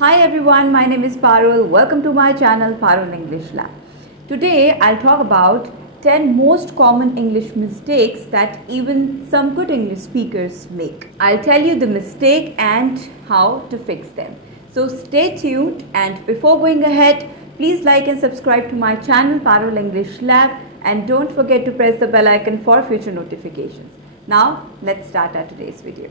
Hi everyone, my name is Parul. Welcome to my channel Parul English Lab. Today I'll talk about 10 most common English mistakes that even some good English speakers make. I'll tell you the mistake and how to fix them. So stay tuned, and before going ahead, please like and subscribe to my channel Parul English Lab, and don't forget to press the bell icon for future notifications. Now let's start our today's video.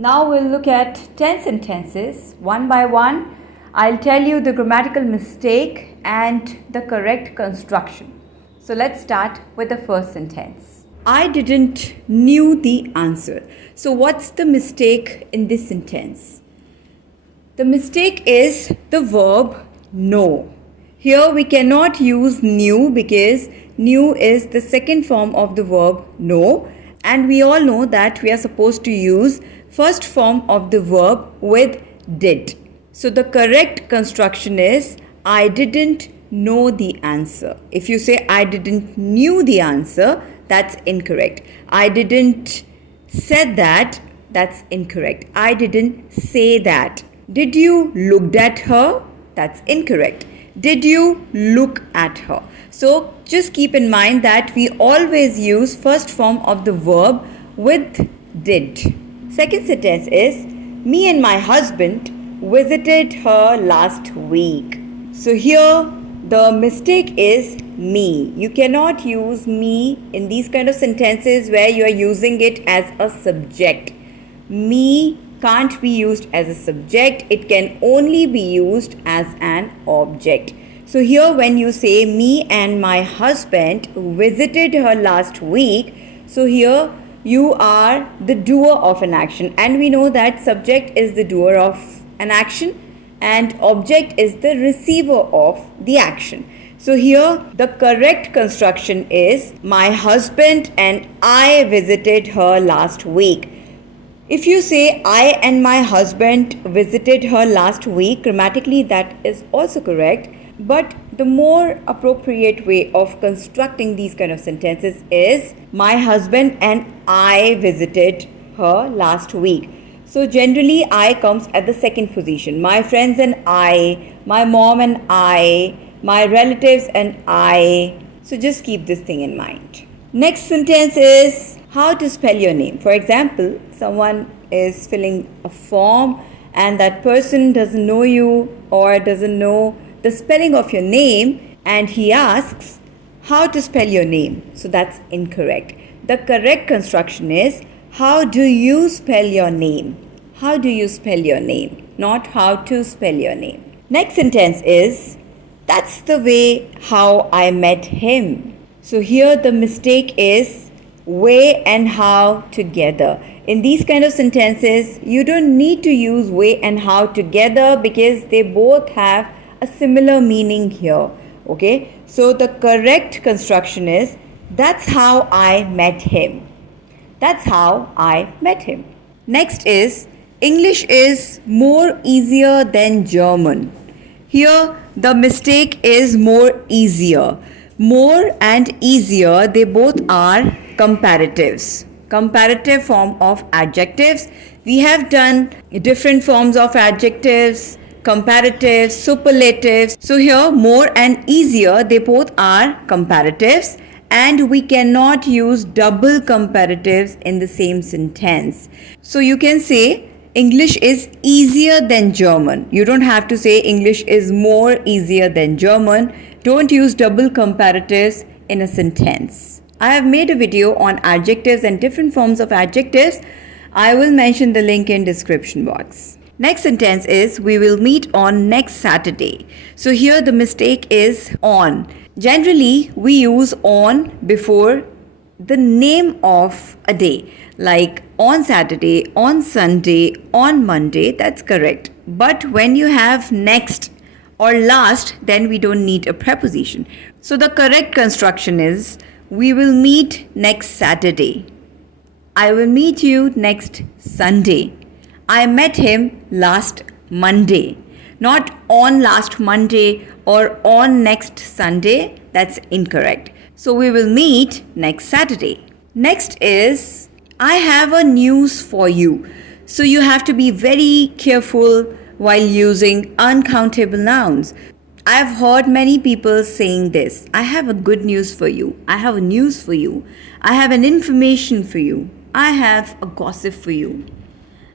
Now we'll look at 10 sentences one by one. I'll tell you the grammatical mistake and the correct construction. So let's start with the first sentence. I didn't knew the answer. So what's the mistake in this sentence? The mistake is the verb know. Here we cannot use knew because knew is the second form of the verb know, and we all know that we are supposed to use first form of the verb with did. So the correct construction is I didn't know the answer. If you say I didn't knew the answer, that's incorrect. I didn't said that, that's incorrect. I didn't say that. Did you looked at her? That's incorrect. Did you look at her? So just keep in mind that we always use first form of the verb with did. Second sentence is, me and my husband visited her last week. So here the mistake is me. You cannot use me in these kind of sentences where you are using it as a subject. Me can't be used as a subject. It can only be used as an object. So here when you say me and my husband visited her last week, so here you are the doer of an action, and we know that subject is the doer of an action and object is the receiver of the action. So here the correct construction is my husband and I visited her last week. If you say I and my husband visited her last week, grammatically that is also correct, but the more appropriate way of constructing these kind of sentences is my husband and I visited her last week. So generally I comes at the second position. My friends and I, my mom and I, my relatives and I. So just keep this thing in mind. Next sentence is how to spell your name. For example, someone is filling a form and that person doesn't know you or doesn't know the spelling of your name, and he asks how to spell your name. So that's incorrect. The correct construction is how do you spell your name? How do you spell your name? Not how to spell your name. Next sentence is that's the way how I met him. So here the mistake is way and how together. In these kind of sentences, you don't need to use way and how together because they both have a similar meaning here. Okay, so the correct construction is that's how I met him. That's how I met him. Next is English is more easier than German. Here the mistake is more easier. More and easier, they both are comparatives. Comparative form of adjectives. We have done different forms of adjectives, comparatives, superlatives. So here more and easier, they both are comparatives, and we cannot use double comparatives in the same sentence. So you can say English is easier than German. You don't have to say English is more easier than German. Don't use double comparatives in a sentence. I have made a video on adjectives and different forms of adjectives. I will mention the link in description box. Next sentence is we will meet on next Saturday. So here the mistake is on. Generally we use on before the name of a day, like on Saturday, on Sunday, on Monday. That's correct. But when you have next or last, then we don't need a preposition. So the correct construction is we will meet next Saturday. I will meet you next Sunday. I met him last Monday. Not on last Monday or on next Sunday. That's incorrect. So we will meet next Saturday. Next is I have a news for you. So you have to be very careful while using uncountable nouns. I've heard many people saying this. I have a good news for you. I have a news for you. I have an information for you. I have a gossip for you.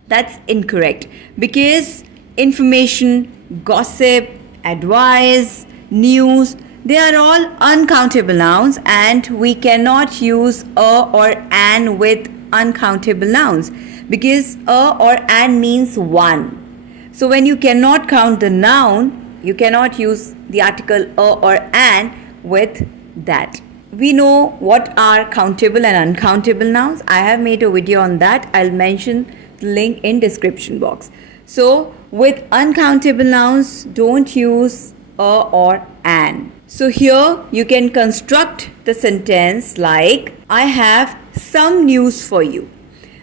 That's incorrect because information, gossip, advice, news, they are all uncountable nouns and we cannot use a or an with uncountable nouns because a or an means one. So when you cannot count the noun, you cannot use the article a or an with that. We know what are countable and uncountable nouns. I have made a video on that. I'll mention the link in description box. So with uncountable nouns, don't use a or an. So here you can construct the sentence like, I have some news for you.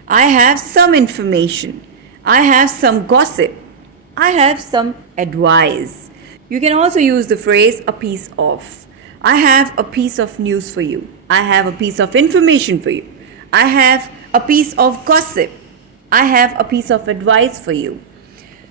I have some information. I have some gossip. I have some advice. You can also use the phrase a piece of. I have a piece of news for you. I have a piece of information for you. I have a piece of gossip. I have a piece of advice for you.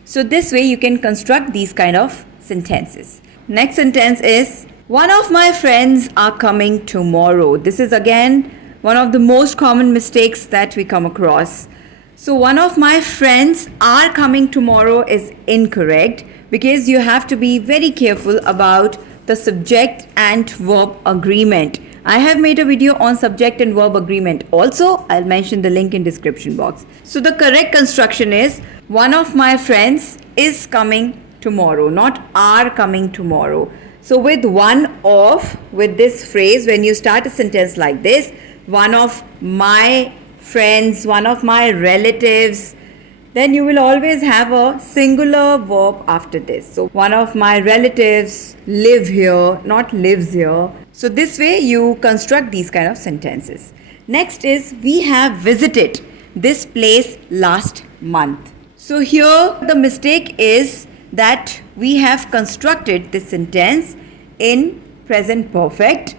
So this way you can construct these kind of sentences. Next sentence is, one of my friends are coming tomorrow. This is again one of the most common mistakes that we come across. So one of my friends are coming tomorrow is incorrect because you have to be very careful about the subject and verb agreement. I have made a video on subject and verb agreement. Also, I'll mention the link in description box. So the correct construction is, one of my friends is coming tomorrow, not are coming tomorrow. So with one of, with this phrase, when you start a sentence like this, one of my friends, one of my relatives, then you will always have a singular verb after this. So one of my relatives live here, not lives here. So this way you construct these kind of sentences. Next is, we have visited this place last month. So here the mistake is that we have constructed this sentence in present perfect.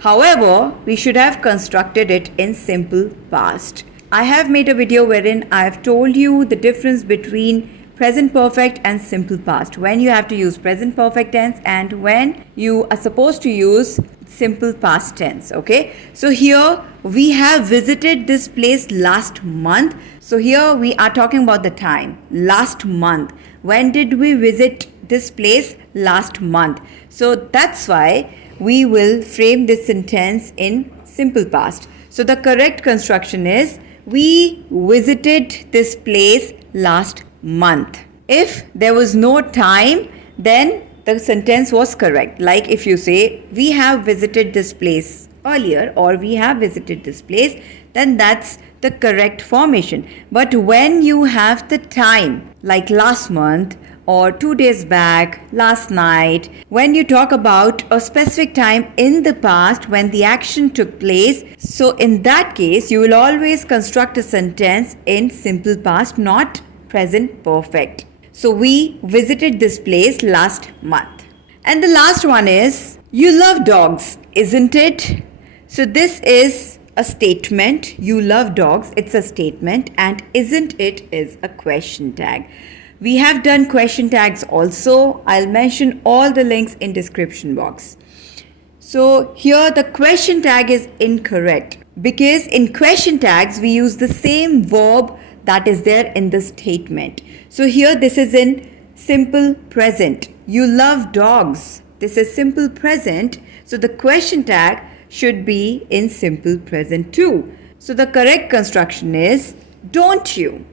However, we should have constructed it in simple past. I have made a video wherein I have told you the difference between present perfect and simple past, when you have to use present perfect tense and when you are supposed to use simple past tense. Okay, so here we have visited this place last month. So here we are talking about the time, last month. When did we visit this place? Last month. So that's why we will frame this sentence in simple past. So the correct construction is, we visited this place last month. If there was no time, then the sentence was correct. Like if you say, we have visited this place earlier or we have visited this place, then that's the correct formation. But when you have the time, like last month or 2 days back, last night, when you talk about a specific time in the past when the action took place, so in that case, you will always construct a sentence in simple past, not present perfect. So we visited this place last month. And the last one is, you love dogs, isn't it? So this is a statement. You love dogs, it's a statement, and isn't it is a question tag. We have done question tags also. I'll mention all the links in description box. So here the question tag is incorrect because in question tags we use the same verb that is there in the statement. So here this is in simple present. You love dogs. This is simple present. So the question tag should be in simple present too. So the correct construction is, don't you?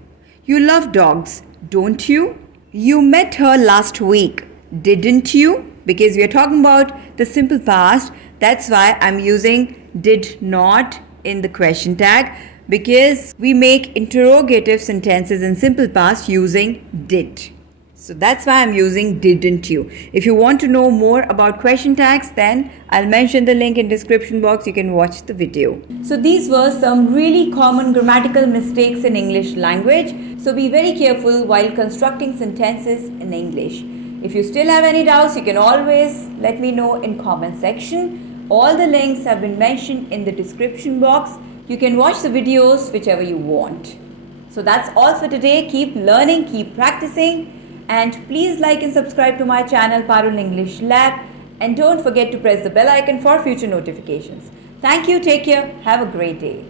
You love dogs, don't you? You met her last week, didn't you? Because we are talking about the simple past. That's why I'm using did not in the question tag, because we make interrogative sentences in simple past using did. So that's why I'm using didn't you. If you want to know more about question tags, then I'll mention the link in description box. You can watch the video. So these were some really common grammatical mistakes in English language. So be very careful while constructing sentences in English. If you still have any doubts, you can always let me know in comment section. All the links have been mentioned in the description box. You can watch the videos whichever you want. So that's all for today. Keep learning, keep practicing, and please like and subscribe to my channel Parul English Lab, and don't forget to press the bell icon for future notifications. Thank you, take care, have a great day.